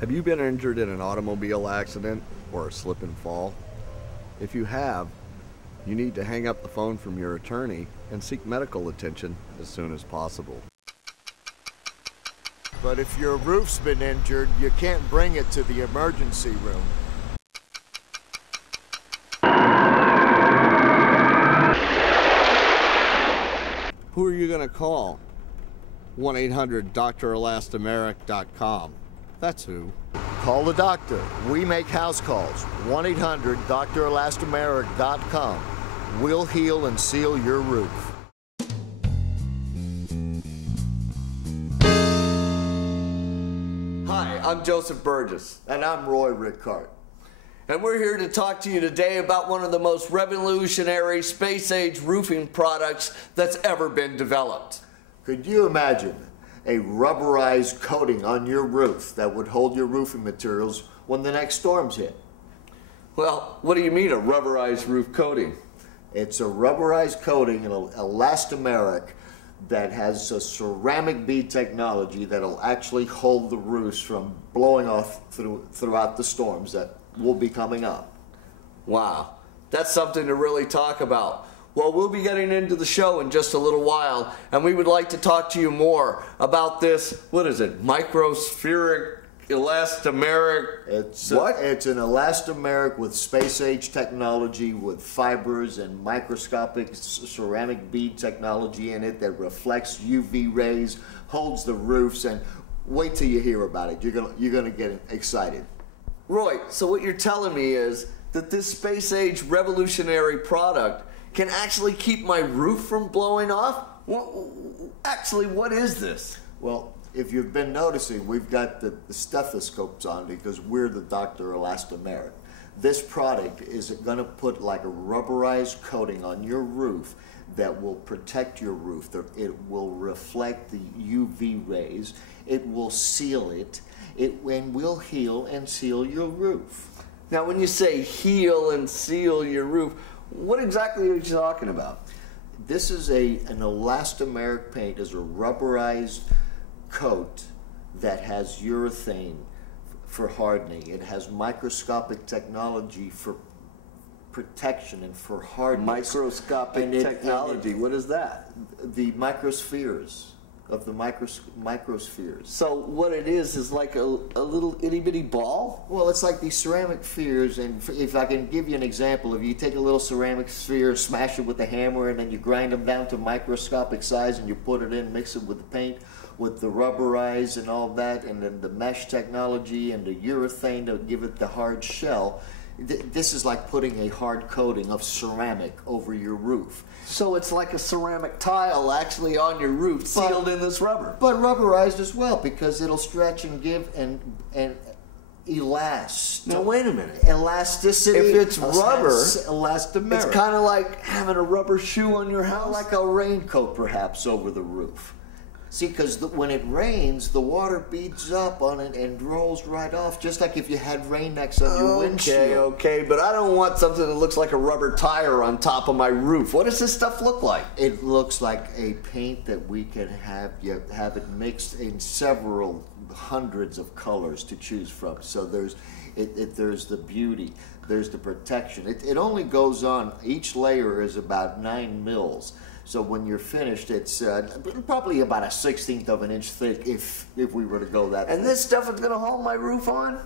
Have you been injured in an automobile accident or a slip and fall? If you have, you need to hang up the phone from your attorney and seek medical attention as soon as possible. But if your roof's been injured, you can't bring it to the emergency room. Who are you going to call? 1-800-DrElastomeric.com. That's who. Call the doctor. We make house calls. 1-800-DrElastomeric.com. We'll heal and seal your roof. Hi, I'm Joseph Burgess. And I'm Roy Rickart. And we're here to talk to you today about one of the most revolutionary space-age roofing products that's ever been developed. Could you imagine a rubberized coating on your roof that would hold your roofing materials when the next storms hit? Well, what do you mean a rubberized roof coating? It's a rubberized coating, an elastomeric, that has a ceramic bead technology that'll actually hold the roofs from blowing off throughout the storms that will be coming up. Wow, that's something to really talk about. Well, we'll be getting into the show in just a little while, and we would like to talk to you more about this, what is it, microspheric elastomeric? It's what? It's an elastomeric with space-age technology with fibers and microscopic ceramic bead technology in it that reflects UV rays, holds the roofs, and wait till you hear about it. You're gonna get excited. Roy, so what you're telling me is that this space-age revolutionary product can actually keep my roof from blowing off? Well, actually, what is this? Well, if you've been noticing, we've got the stethoscopes on because we're the Dr. Elastomeric. This product is going to put like a rubberized coating on your roof that will protect your roof. It will reflect the UV rays. It will seal it. It will heal and seal your roof. Now, when you say heal and seal your roof, what exactly are you talking about? This is an elastomeric paint, is a rubberized coat that has urethane for hardening. It has microscopic technology for protection and for hardness. Microscopic technology, what is that? The microspheres of the microspheres. So what it is like a little itty bitty ball? Well, it's like these ceramic spheres, and if I can give you an example, if you take a little ceramic sphere, smash it with a hammer, and then you grind them down to microscopic size and you put it in, mix it with the paint, with the rubberize and all that, and then the mesh technology and the urethane to give it the hard shell. This is like putting a hard coating of ceramic over your roof. So it's like a ceramic tile actually on your roof, sealed in this rubber. But rubberized as well, because it'll stretch and give and elast. Now wait a minute. Elasticity. If it's rubber, elastomeric. it's kind of like having a rubber shoe on your house. Like a raincoat perhaps over the roof. See, because when it rains, the water beads up on it and rolls right off, just like if you had rain next on your windshield. Okay, but I don't want something that looks like a rubber tire on top of my roof. What does this stuff look like? It looks like a paint that we can have it mixed in several hundreds of colors to choose from. So there's the beauty, there's the protection. It only goes on, each layer is about 9 mils. So when you're finished, it's probably about a 1/16 of an inch thick if we were to go that. And this stuff is going to hold my roof on?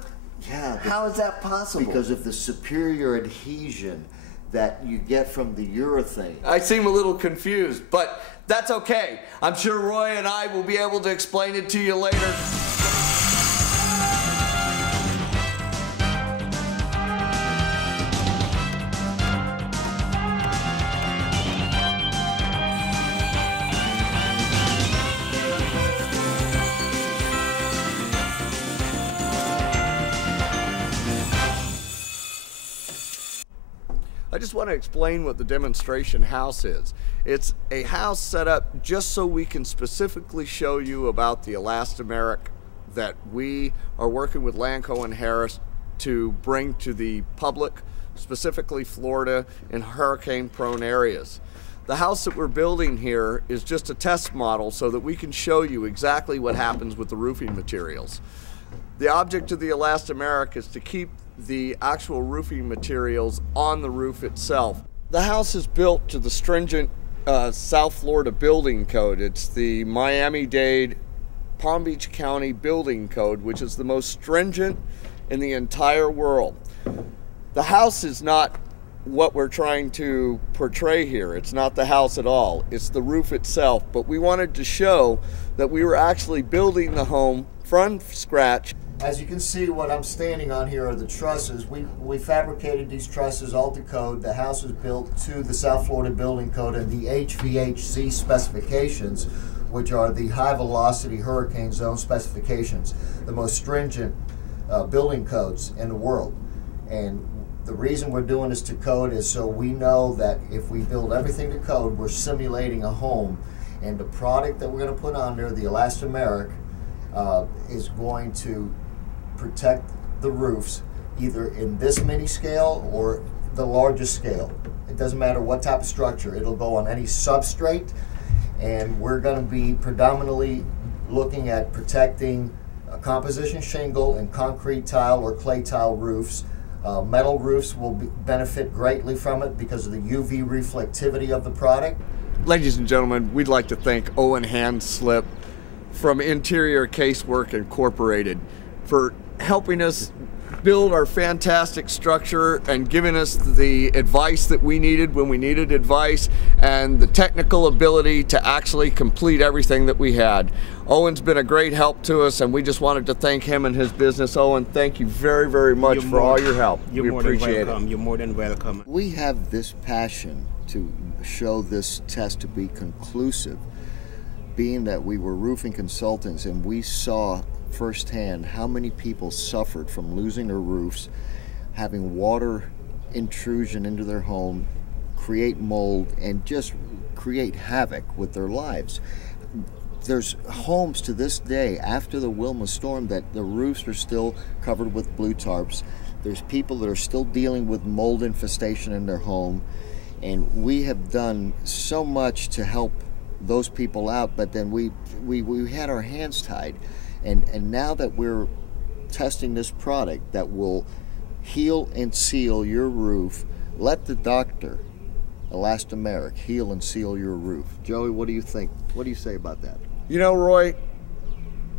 Yeah. How is that possible? Because of the superior adhesion that you get from the urethane. I seem a little confused, but that's okay. I'm sure Roy and I will be able to explain it to you later. I just want to explain what the demonstration house is. It's a house set up just so we can specifically show you about the elastomeric that we are working with Lanco and Harris to bring to the public, specifically Florida and hurricane-prone areas. The house that we're building here is just a test model so that we can show you exactly what happens with the roofing materials. The object of the Elastomeric is to keep the actual roofing materials on the roof itself. The house is built to the stringent South Florida building code. It's the Miami-Dade Palm Beach County building code, which is the most stringent in the entire world. The house is not what we're trying to portray here. It's not the house at all. It's the roof itself. But we wanted to show that we were actually building the home from scratch. As you can see, what I'm standing on here are the trusses. We fabricated these trusses all to code. The house is built to the South Florida building code and the HVAC specifications, which are the high velocity hurricane zone specifications, the most stringent building codes in the world. And the reason we're doing this to code is so we know that if we build everything to code, we're simulating a home. And the product that we're going to put on there, the Elastomeric, is going to protect the roofs either in this mini scale or the largest scale. It doesn't matter what type of structure. It'll go on any substrate, and we're going to be predominantly looking at protecting composition shingle and concrete tile or clay tile roofs. Metal roofs will benefit greatly from it because of the UV reflectivity of the product. Ladies and gentlemen, we'd like to thank Owen Handslip from Interior Casework Incorporated for helping us build our fantastic structure and giving us the advice that we needed when we needed advice and the technical ability to actually complete everything that we had. Owen's been a great help to us, and we just wanted to thank him and his business. Owen, thank you very, very much for all your help. We appreciate it. You're more than welcome. We have this passion to show this test to be conclusive, being that we were roofing consultants and we saw firsthand how many people suffered from losing their roofs, having water intrusion into their home, create mold, and just create havoc with their lives. There's homes to this day after the Wilma storm that the roofs are still covered with blue tarps. There's people that are still dealing with mold infestation in their home, and we have done so much to help those people out, but then we had our hands tied. And now that we're testing this product that will heal and seal your roof, let the doctor, Elastomeric, heal and seal your roof. Joey, what do you think? What do you say about that? You know, Roy,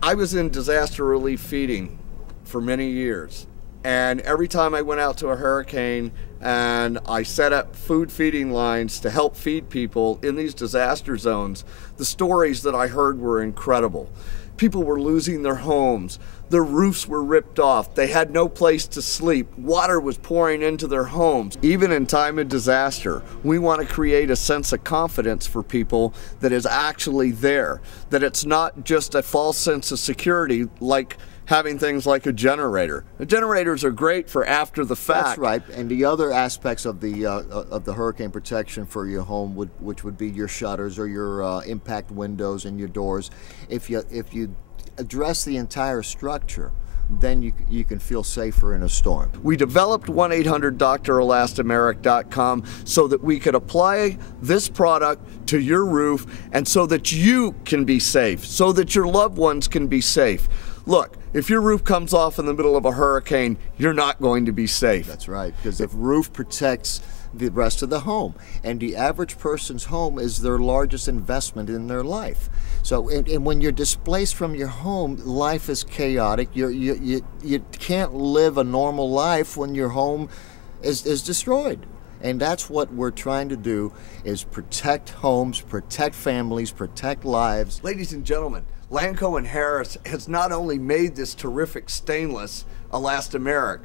I was in disaster relief feeding for many years. And every time I went out to a hurricane and I set up food feeding lines to help feed people in these disaster zones, the stories that I heard were incredible. People were losing their homes. Their roofs were ripped off. They had no place to sleep. Water was pouring into their homes. Even in time of disaster, we want to create a sense of confidence for people that is actually there, that it's not just a false sense of security like having things like a generator. The generators are great for after the fact. That's right, and the other aspects of the hurricane protection for your home, which would be your shutters or your impact windows and your doors. If you address the entire structure, then you can feel safer in a storm. We developed 1-800-DRElastomeric.com so that we could apply this product to your roof and so that you can be safe, so that your loved ones can be safe. Look, if your roof comes off in the middle of a hurricane, you're not going to be safe. That's right, because the roof protects the rest of the home, and the average person's home is their largest investment in their life. So, and when you're displaced from your home, life is chaotic. You can't live a normal life when your home is destroyed. And that's what we're trying to do, is protect homes, protect families, protect lives. Ladies and gentlemen, Lanco & Harris has not only made this terrific stainless Elastomeric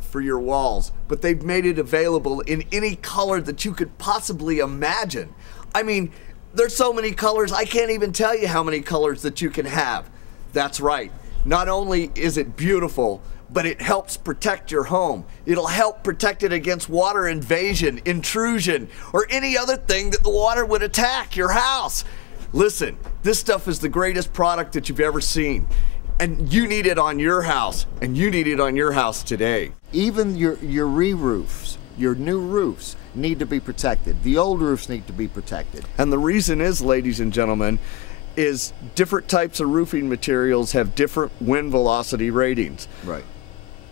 for your walls, but they've made it available in any color that you could possibly imagine. I mean, there's so many colors, I can't even tell you how many colors that you can have. That's right. Not only is it beautiful, but it helps protect your home. It'll help protect it against water invasion, intrusion, or any other thing that the water would attack your house. Listen, this stuff is the greatest product that you've ever seen. And you need it on your house, and you need it on your house today. Even your re-roofs, your new roofs, need to be protected. The old roofs need to be protected. And the reason is, ladies and gentlemen, is different types of roofing materials have different wind velocity ratings. Right.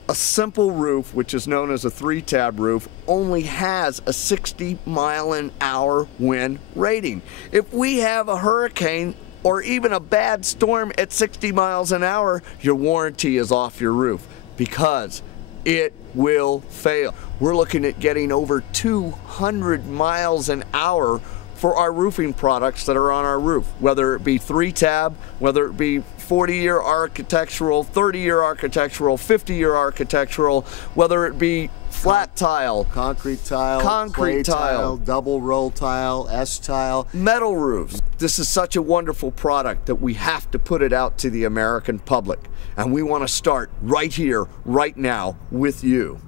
A simple roof, which is known as a 3-tab roof, only has a 60-mile-an-hour wind rating. If we have a hurricane or even a bad storm at 60 miles an hour, your warranty is off your roof because it will fail. We're looking at getting over 200 miles an hour for our roofing products that are on our roof, whether it be 3-tab, whether it be 40-year architectural, 30-year architectural, 50-year architectural, whether it be flat tile, concrete tile, concrete clay tile, double roll tile, S-tile, metal roofs. This is such a wonderful product that we have to put it out to the American public. And we want to start right here, right now, with you.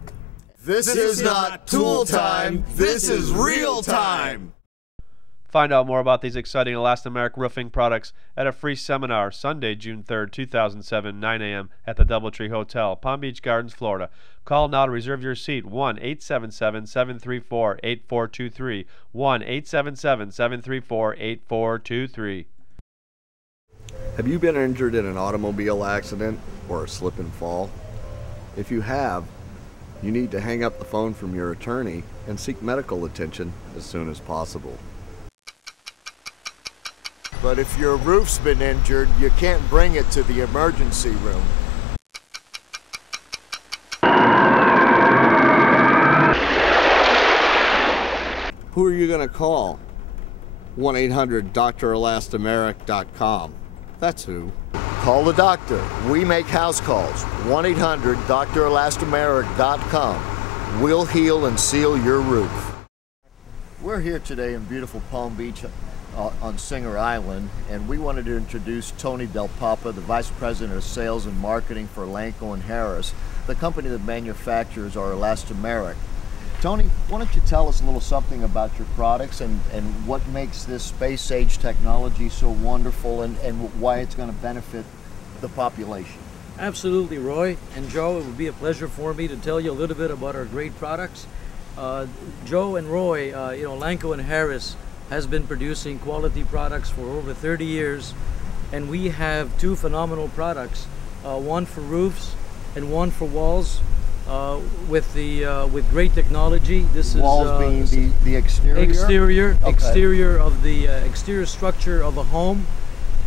This is not tool time, this is real time. Find out more about these exciting Elastomeric roofing products at a free seminar Sunday, June 3rd, 2007, 9 a.m. at the Doubletree Hotel, Palm Beach Gardens, Florida. Call now to reserve your seat, 1-877-734-8423, 1-877-734-8423. Have you been injured in an automobile accident or a slip and fall? If you have, you need to hang up the phone from your attorney and seek medical attention as soon as possible. But if your roof's been injured, you can't bring it to the emergency room. Who are you going to call? 1-800-DrElastomeric.com. That's who. Call the doctor. We make house calls. 1-800-DrElastomeric.com. We'll heal and seal your roof. We're here today in beautiful Palm Beach on Singer Island, and we wanted to introduce Tony Del Papa, the Vice President of Sales and Marketing for Lanco & Harris, the company that manufactures our Elastomeric. Tony, why don't you tell us a little something about your products and what makes this space-age technology so wonderful and why it's going to benefit the population? Absolutely, Roy and Joe. It would be a pleasure for me to tell you a little bit about our great products. Joe and Roy, Lanco & Harris has been producing quality products for over 30 years, and we have two phenomenal products, one for roofs and one for walls, with great technology. This walls is being the exterior? Okay. Exterior of the exterior structure of a home.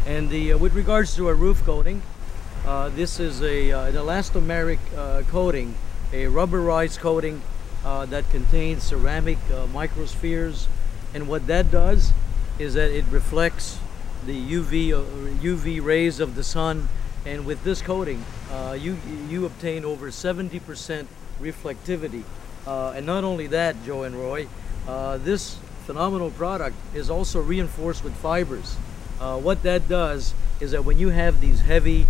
And with regards to our roof coating, this is an elastomeric coating, a rubberized coating that contains ceramic microspheres. And what that does is that it reflects the UV rays of the sun, and with this coating you obtain over 70% reflectivity. And not only that, Joe and Roy, this phenomenal product is also reinforced with fibers. What that does is that when you have these heavy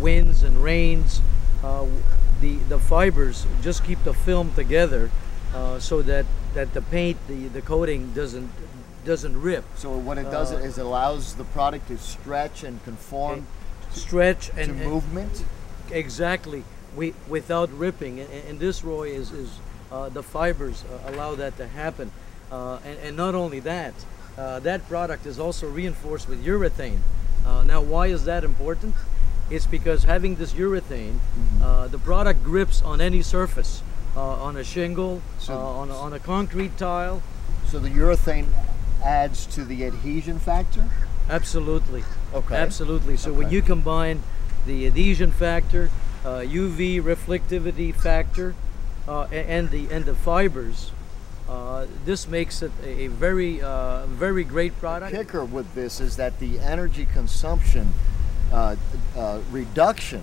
winds and rains, the fibers just keep the film together, so that the paint, the coating doesn't rip. So what it does is it allows the product to stretch and conform to movement? Exactly, without ripping. And this, Roy, is the fibers allow that to happen. And not only that, that product is also reinforced with urethane. Now, why is that important? It's because having this urethane, the product grips on any surface. On a shingle, on a concrete tile. So the urethane adds to the adhesion factor? Absolutely. Okay. Absolutely. So when you combine the adhesion factor, UV reflectivity factor, and the fibers, this makes it a very great product. The kicker with this is that the energy consumption reduction